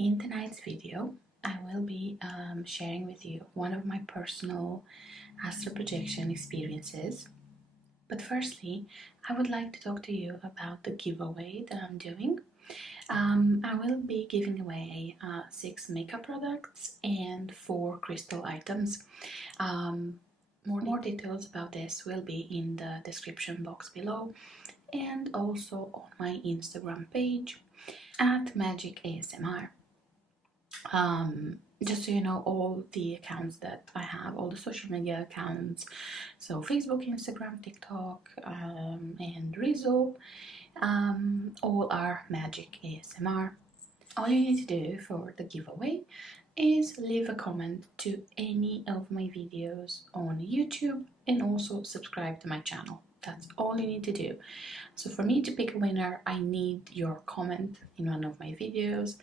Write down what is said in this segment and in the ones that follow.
In tonight's video, I will be sharing with you one of my personal astral projection experiences. But firstly, I would like to talk to you about the giveaway that I'm doing. I will be giving away 6 makeup products and 4 crystal items. More details about this will be in the description box below and also on my Instagram page at Magic ASMR. Just so you know, all the accounts that I have, all the social media accounts, so Facebook, Instagram, TikTok, and Rizzo, all are Magic ASMR. All you need to do for the giveaway is leave a comment to any of my videos on YouTube and also subscribe to my channel. That's all you need to do. So for me to pick a winner, I need your comment in one of my videos.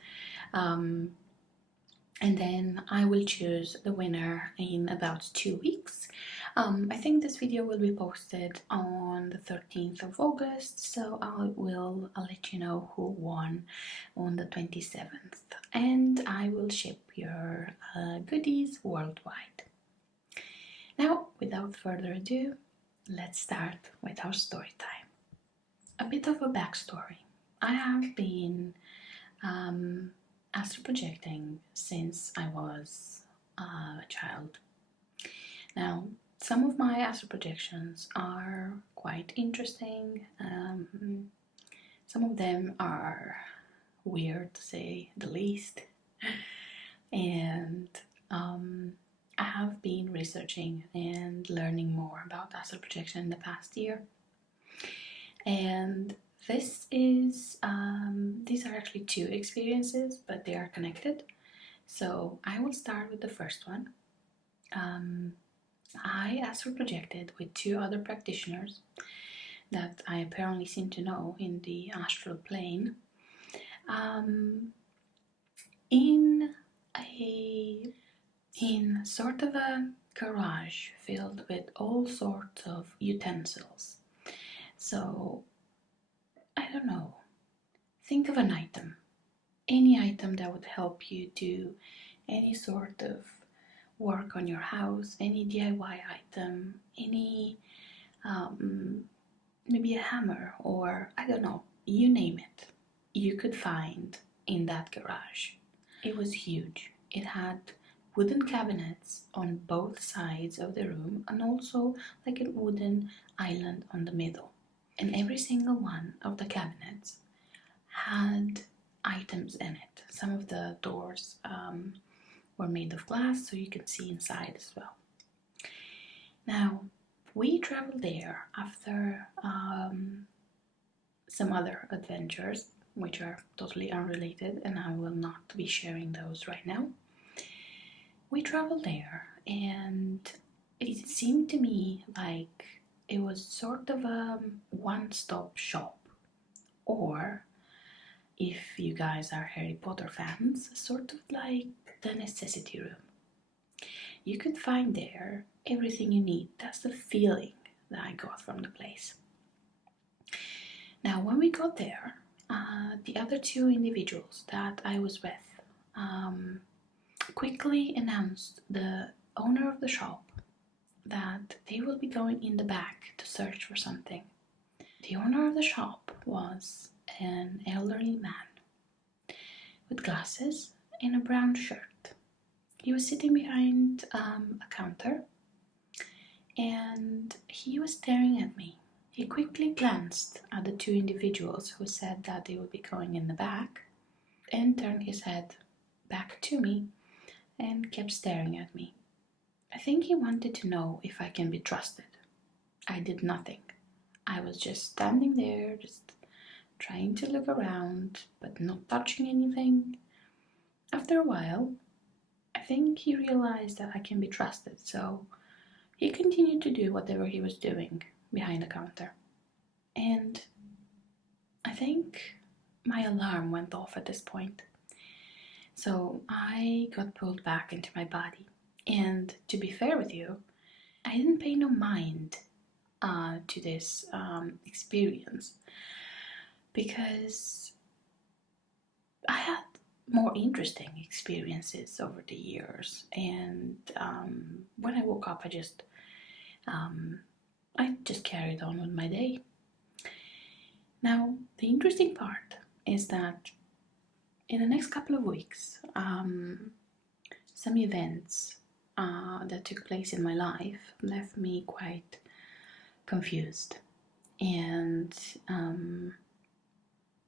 And then I will choose the winner in about 2 weeks. I think this video will be posted on the 13th of August, so I'll let you know who won on the 27th, and I will ship your goodies worldwide. Now, without further ado, let's start with our story time. A bit of a backstory. I have been astral projecting since I was a child. Now, some of my astral projections are quite interesting. Some of them are weird, to say the least. And I have been researching and learning more about astral projection in the past year. And these are actually 2 experiences, but they are connected. So I will start with the first one. I astral projected with 2 other practitioners that I apparently seem to know in the astral plane, in sort of a garage filled with all sorts of utensils. So I don't know, think of an item, any item that would help you do any sort of work on your house, any DIY item, any maybe a hammer, or I don't know, you name it, you could find in that garage. It was huge. It had wooden cabinets on both sides of the room and also like a wooden island on the middle. And every single one of the cabinets had items in it. Some of the doors were made of glass, so you can see inside as well. Now, we traveled there after some other adventures, which are totally unrelated, and I will not be sharing those right now. We traveled there, and it seemed to me like it was sort of a one-stop shop, or if you guys are Harry Potter fans, sort of like the necessity room. You could find there everything you need. That's the feeling that I got from the place. Now, when we got there, the other 2 individuals that I was with quickly announced the owner of the shop that they will be going in the back to search for something. The owner of the shop was an elderly man with glasses and a brown shirt. He was sitting behind a counter and he was staring at me. He quickly glanced at the 2 individuals who said that they would be going in the back and turned his head back to me and kept staring at me. I think he wanted to know if I can be trusted. I did nothing. I was just standing there, just trying to look around, but not touching anything. After a while, I think he realized that I can be trusted, so he continued to do whatever he was doing behind the counter. And I think my alarm went off at this point. So I got pulled back into my body. And to be fair with you, I didn't pay no mind to this experience, because I had more interesting experiences over the years. And when I woke up, I just carried on with my day. Now, the interesting part is that in the next couple of weeks, some events that took place in my life left me quite confused, and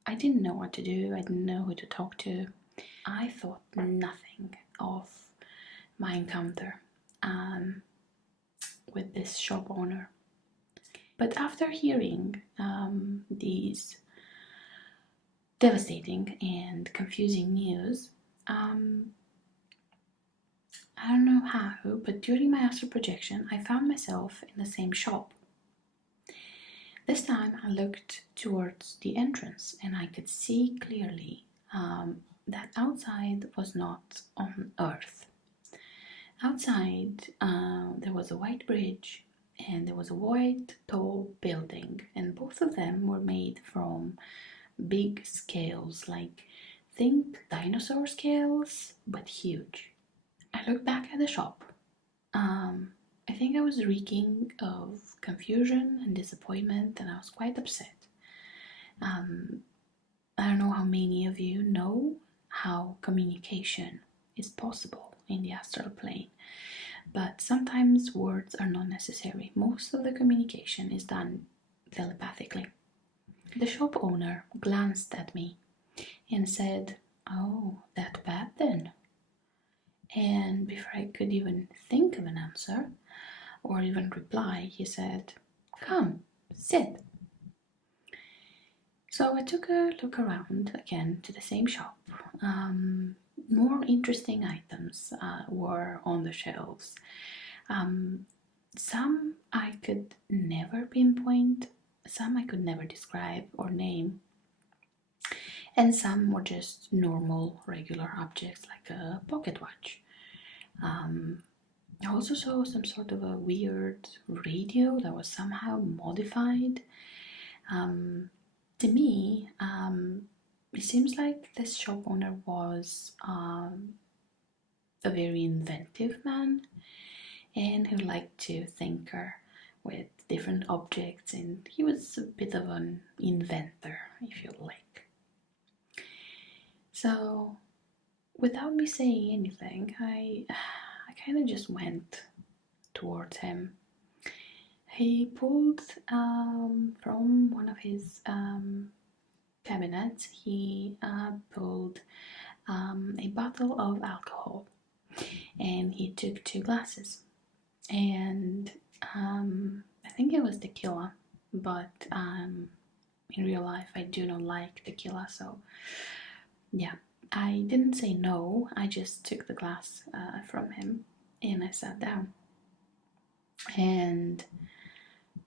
I didn't know what to do. I didn't know who to talk to. I thought nothing of my encounter with this shop owner. But after hearing these devastating and confusing news, I don't know how, but during my astral projection, I found myself in the same shop. This time I looked towards the entrance and I could see clearly that outside was not on earth. Outside there was a white bridge and there was a white tall building, and both of them were made from big scales, like think dinosaur scales, but huge. I looked back at the shop. I think I was reeking of confusion and disappointment, and I was quite upset. I don't know how many of you know how communication is possible in the astral plane, but sometimes words are not necessary. Most of the communication is done telepathically. The shop owner glanced at me and said, "Oh, that bad then?" And before I could even think of an answer or even reply, he said, "Come, sit." So I took a look around again to the same shop. More interesting items were on the shelves. Some I could never pinpoint, some I could never describe or name, and some were just normal, regular objects like a pocket watch. I also saw some sort of a weird radio that was somehow modified. To me, it seems like this shop owner was a very inventive man, and who liked to tinker with different objects, and he was a bit of an inventor, if you like. So, without me saying anything, I kind of just went towards him. He pulled from one of his cabinets, he pulled a bottle of alcohol, and he took 2 glasses, and I think it was tequila, but in real life I do not like tequila, so yeah, I didn't say no. I just took the glass from him and I sat down, and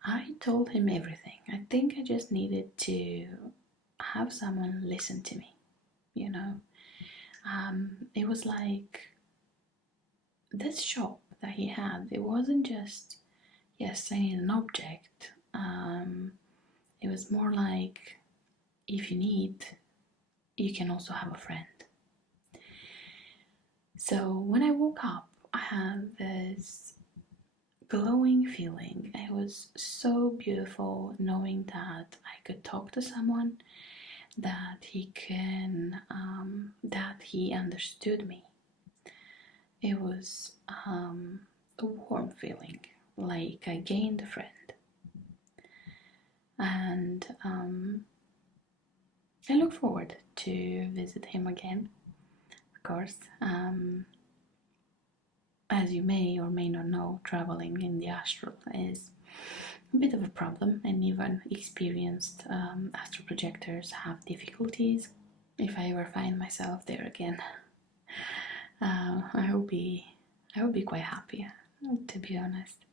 I told him everything. I think I just needed to have someone listen to me, you know. It was like this shop that he had, it wasn't just, yes, I need an object. It was more like, if you need, you can also have a friend. So when I woke up, I had this glowing feeling. It was so beautiful knowing that I could talk to someone, that he understood me. It was a warm feeling, like I gained a friend. And I look forward to visit him again, of course. As you may or may not know, traveling in the astral is a bit of a problem, and even experienced astral projectors have difficulties. If I ever find myself there again, I will be quite happy, to be honest.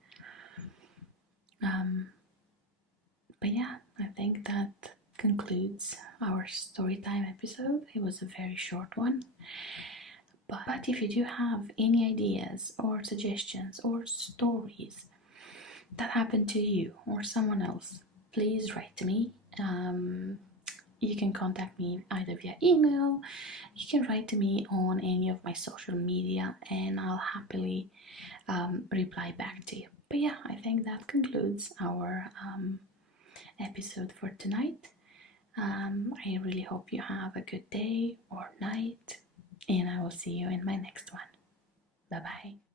But yeah, I think that concludes our storytime episode. It was a very short one. But if you do have any ideas or suggestions or stories that happened to you or someone else, please write to me. you can contact me either via email, you can write to me on any of my social media, and I'll happily reply back to you. But yeah, I think that concludes our episode for tonight. I really hope you have a good day or night, and I will see you in my next one. Bye bye.